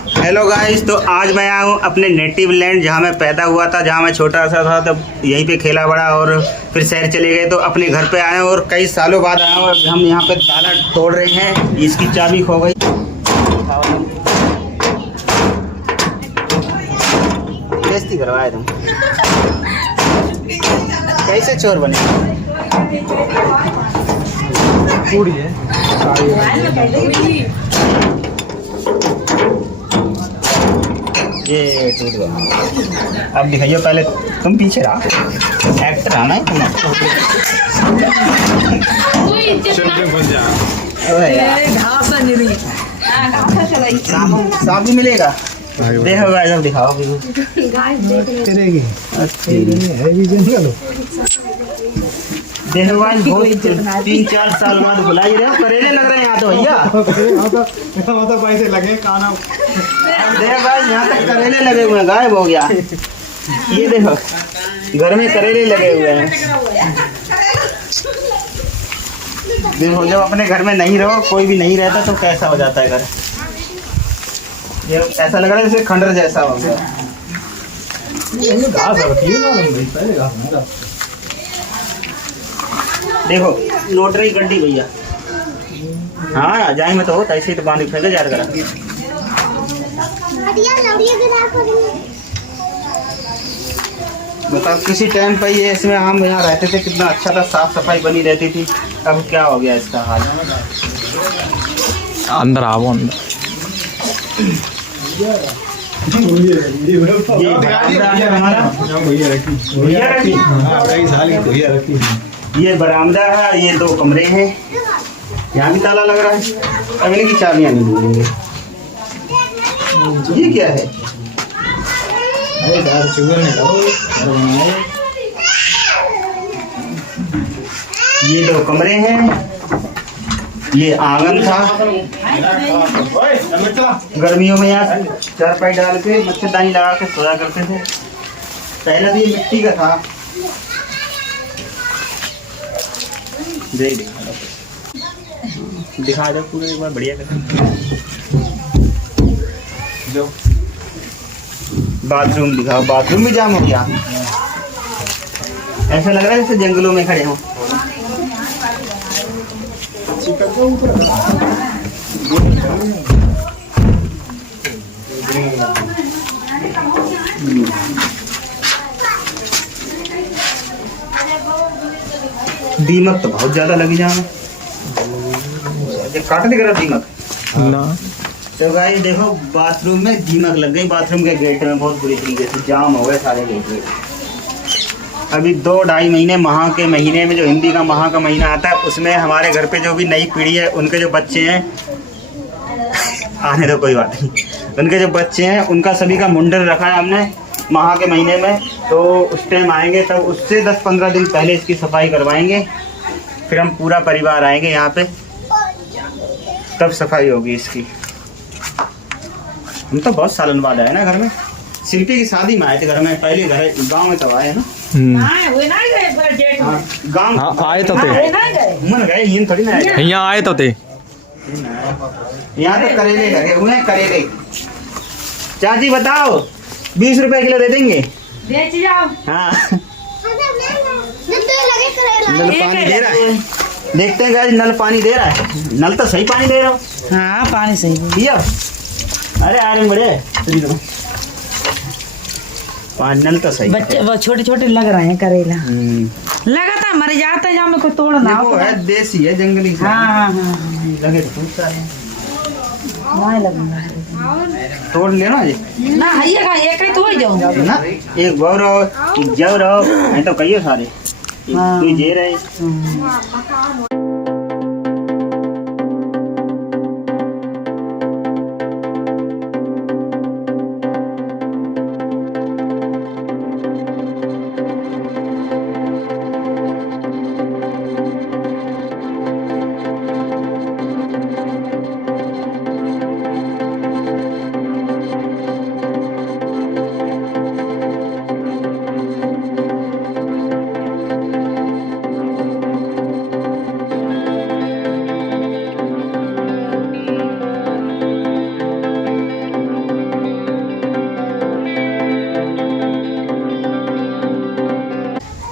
Hello guys, तो आज मैं आया हूँ अपने नेटिव लैंड जहाँ मैं पैदा हुआ था, जहाँ मैं छोटा सा था तब यहीं पे खेला बड़ा और फिर शहर चले गए तो अपने घर पे आए और कई सालों बाद आया हूँ। अब हम यहाँ पे ताला तोड़ रहे हैं, इसकी चाबी खो गई। बेइज्जती करवाए तुम, कैसे चोर बने? ये टूट गया। अब दिखाइए, पहले तुम पीछे रहा, एक्टर आना है तुम्हें। सांप भी मिलेगा, देखो गाइस, अब दिखाओ। देखो गाइस, बहुत 3-4 साल बाद बुलाई रहे हो, करेले लग रहे हैं यहाँ तो भैया। पैसे लगे खाना। देखो गाइस, यहाँ तक करेले लगे हुए हैं, गायब हो गया। ये देखो, घर में करेले लगे हुए हैं। देखो, जब अपने घर में नहीं रहो, कोई भी नहीं रहता तो कैसा हो जाता है घर। ये ऐसा लग रहा है जैसे खंडर जैसा हो गया। देखो, नोटरी गड्डी भैया। हाँ, जाए में तो होता ऐसे ही तो बांध फेंके जा रहा। बताओ, किसी टाइम पर ये इसमें हम यहाँ रहते थे, कितना अच्छा था, साफ सफाई बनी रहती थी। अब क्या हो गया इसका हाल? अंदर आओ अंदर। ये बरामदा है हमारा। ये बरामदा है, ये 2 कमरे हैं, यहाँ भी ताला लग रहा है। अब इनकी चाबियाँ नहीं मिलेंगी। ये क्या है? ये 2 कमरे हैं, ये आंगन था। गर्मियों में यहाँ चारपाई डाल के मच्छरदानी लगा के सोया करते थे। पहले तो ये मिट्टी का था। दिखा दो पूरे एक बार, बढ़िया कर। जो बाथरूम दिखाओ, बाथरूम भी जाम हो गया। ऐसा लग रहा है जैसे जंगलों में खड़े हों। दीमक तो बहुत ज्यादा लगी जाए, काट दिख रहा दीमक ना। तो गाइस देखो, बाथरूम में दीमक लग गई। बाथरूम के गेट में बहुत बुरी तरीके से जाम हो गए सारे गेट। अभी 2-2.5 महीने महा के महीने में, जो हिंदी का महा का महीना आता है, उसमें हमारे घर पे जो भी नई पीढ़ी है, उनके जो बच्चे हैं आने दो, कोई बात नहीं, उनके जो बच्चे हैं उनका सभी का मुंडन रखा है हमने महा के महीने में। तो उस टाइम आएंगे, तब उससे 10-15 दिन पहले इसकी सफाई करवाएंगे। फिर हम पूरा परिवार आएंगे यहाँ पे, तब सफाई होगी इसकी। हम तो बहुत सालन बाद आए ना घर में। शिल्पी की शादी में आए थे घर में, पहले घर गांव में तब आए ना। गांव आए तो थे, मन गए, ये थोड़ी ना आए। यहाँ आए तो थे। यहाँ तो करेले लगे हुए हैं, करेले। चाची बताओ, 20 रुपए किलो दे देंगे? बेच जाओ। हाँ, नल पानी दे रहा है, देखते हैं गाइस, नल पानी दे रहा है। नल तो सही पानी दे रहा हूँ। हाँ, पानी सही पियो। अरे बड़े नल तो सही। बच्चे वो छोटे छोटे लग रहे हैं करेला। लगा था मर जाता है, जहाँ में कोई तोड़ना वो है, देसी है, जंगली से। हाँ, लगे तो खूब सारे तोड़ लेना जी ना। ये का एक ही तो ही जाऊंगा ना, एक गौ रहो, एक जव रहो, नहीं तो कहियो सारे कोई जे रहे।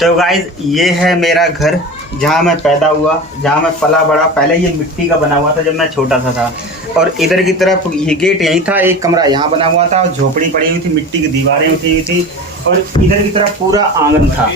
तो गाइज ये है मेरा घर, जहाँ मैं पैदा हुआ, जहाँ मैं पला बड़ा। पहले ये मिट्टी का बना हुआ था जब मैं छोटा सा था, और इधर की तरफ ये गेट यहीं था, एक कमरा यहाँ बना हुआ था, और झोपड़ी पड़ी हुई थी, मिट्टी की दीवारें उठी हुई थी, और इधर की तरफ पूरा आंगन था।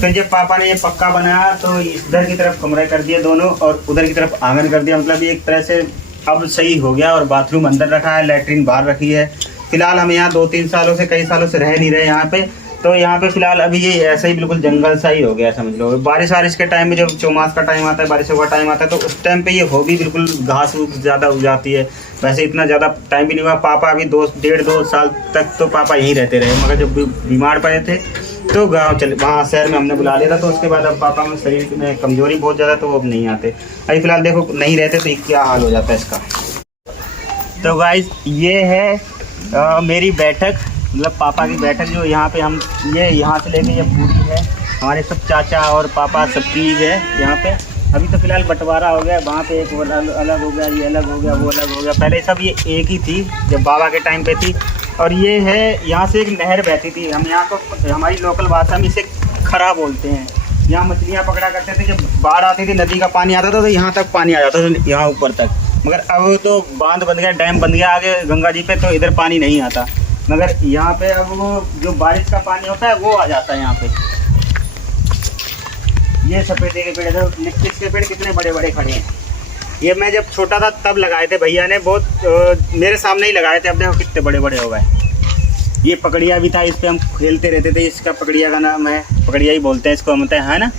फिर जब पापा ने ये पक्का बनाया तो इधर की तरफ कमरे कर दिए दोनों, और उधर की तरफ आंगन कर दिया। मतलब एक तरह से अब सही हो गया, और बाथरूम अंदर रखा है, लैट्रिन बाहर रखी है। फिलहाल हम यहाँ 2-3 सालों से, कई सालों से रह नहीं रहे यहाँ पे, तो यहाँ पे फिलहाल अभी ये ऐसा ही बिल्कुल जंगल सा ही हो गया समझ लो। बारिश के टाइम में, जब चौमास का टाइम आता है, बारिशों का टाइम आता है, तो उस टाइम पे ये हो भी बिल्कुल घास ज़्यादा उग जाती है। वैसे इतना ज़्यादा टाइम भी नहीं हुआ, पापा अभी 1.5-2 साल तक तो पापा यहीं रहते रहे, मगर जब बीमार पड़े थे तो गाँव चले, वहाँ शहर में हमने बुला लिया था। तो उसके बाद अब पापा में शरीर में कमजोरी बहुत ज़्यादा, तो वो अब नहीं आते। अभी फिलहाल देखो नहीं रहते तो क्या हाल हो जाता है इसका। तो गाइस ये है मेरी बैठक, मतलब पापा की बैठक, जो यहाँ पे हम ये यहाँ से लेके ये पूरी है, हमारे सब चाचा और पापा सबकी है यहाँ पे। अभी तो फिलहाल बंटवारा हो गया, वहाँ पे एक अलग हो गया, ये अलग हो गया, वो अलग हो गया। पहले सब ये एक ही थी जब बाबा के टाइम पे थी। और ये है, यहाँ से एक नहर बहती थी, हम यहाँ को हमारी लोकल भाषा में इसे खरा बोलते हैं। यहाँ मछलियाँ पकड़ा करते थे, जब बाढ़ आती थी, नदी का पानी आता था तो यहाँ तक पानी आ जाता था, यहाँ ऊपर तक। मगर अब तो बांध बन गया, डैम बन गया आगे गंगा जी पे, तो इधर पानी नहीं आता। मगर यहाँ पे अब वो जो बारिश का पानी होता है वो आ जाता है यहाँ पे। ये सफेदे के पेड़ है, लिप्टिस के पेड़ कितने बड़े बड़े खड़े हैं। ये मैं जब छोटा था तब लगाए थे भैया ने, बहुत मेरे सामने ही लगाए थे। अब देखो कितने बड़े बड़े हो गए। ये पकड़िया भी था, इस पे हम खेलते रहते थे। इसका पकड़िया का नाम है, पकड़िया ही बोलते हैं इसको, हम है ना।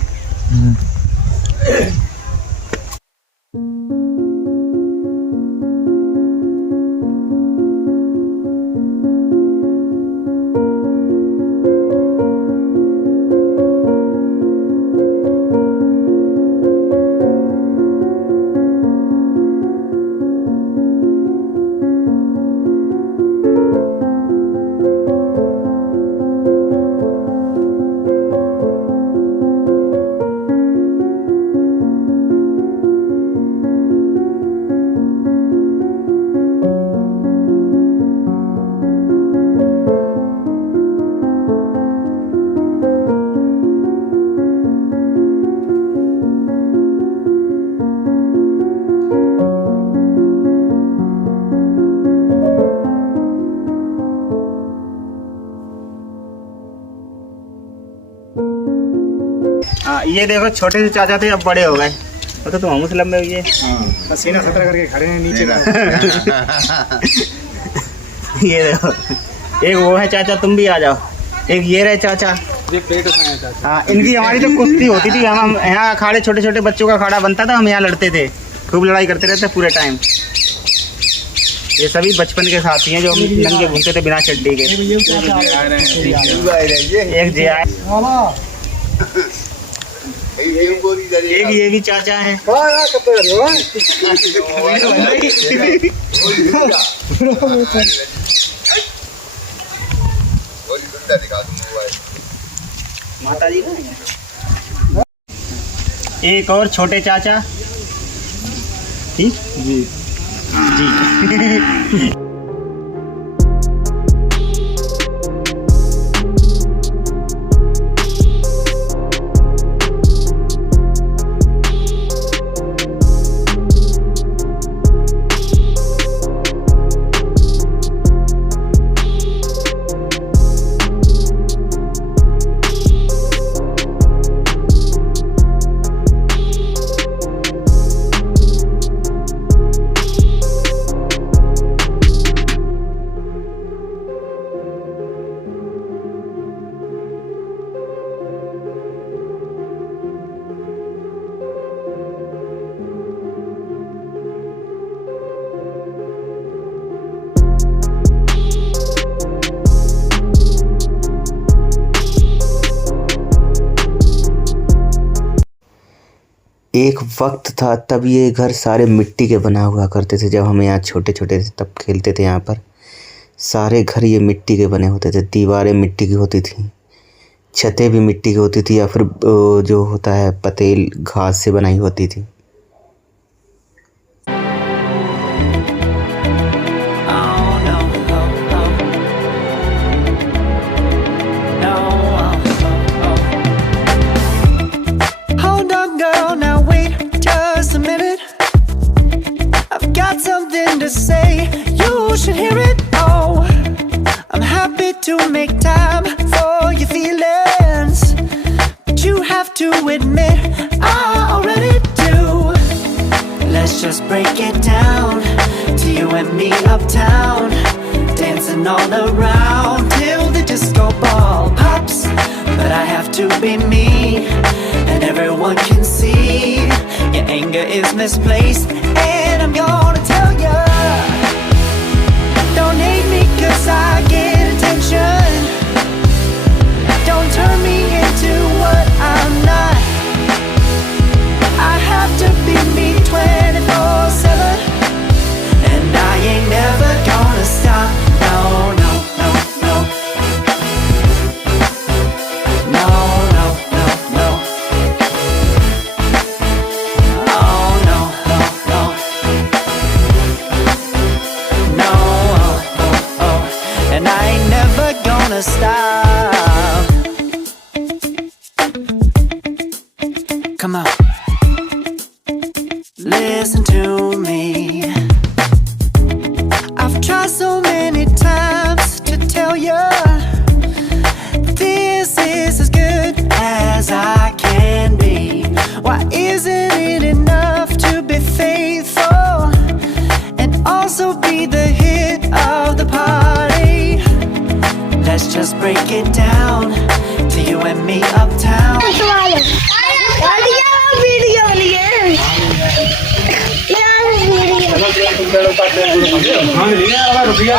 ये देखो छोटे से चाचा थे, अब बड़े हो गए। तो तुम मुस्लिम में ये सीना खतरा करके खड़े हैं नीचे। ये देखो, एक वो है चाचा, तुम भी आ जाओ। एक ये रहे चाचा, हाँ, इनकी हमारी तो कुश्ती होती थी। हम यहाँ अखाड़े, छोटे छोटे बच्चों का अखाड़ा बनता था, हम यहाँ लड़ते थे, खूब लड़ाई करते रहते पूरे टाइम। ये सभी बचपन के साथी हैं जो हम नंगे घूमते थे बिना चड्डी के। एक जे आए, एक ये भी चाचा है। माता जी, एक और छोटे चाचा, ठीक जी जी। एक वक्त था तब ये घर सारे मिट्टी के बना हुआ करते थे। जब हम यहाँ छोटे छोटे थे तब खेलते थे यहाँ पर। सारे घर ये मिट्टी के बने होते थे, दीवारें मिट्टी की होती थी, छतें भी मिट्टी की होती थी, या फिर जो होता है पतेल घास से बनाई होती थी। to make time for your feelings, but you have to admit I already do. Let's just break it down to you and me uptown, dancing all around till the disco ball pops. But I have to be me, and everyone can see your anger is misplaced. And I'm gonna tell ya, don't hate me 'cause I get attention. Don't turn me into what I'm not. I have to be me 24/7, and I ain't never gonna stop. No, no, no, no. No, no, no, no. Oh, no, no, no. No, oh, oh, oh. And I ain't never gonna stop. Come on. Listen to me. I've tried so many times to tell you this is as good as I can be. Why isn't it enough to be faithful and also be the hit of the party? Let's just break it down to you and me uptown. हाँ, लिया, अब रुपया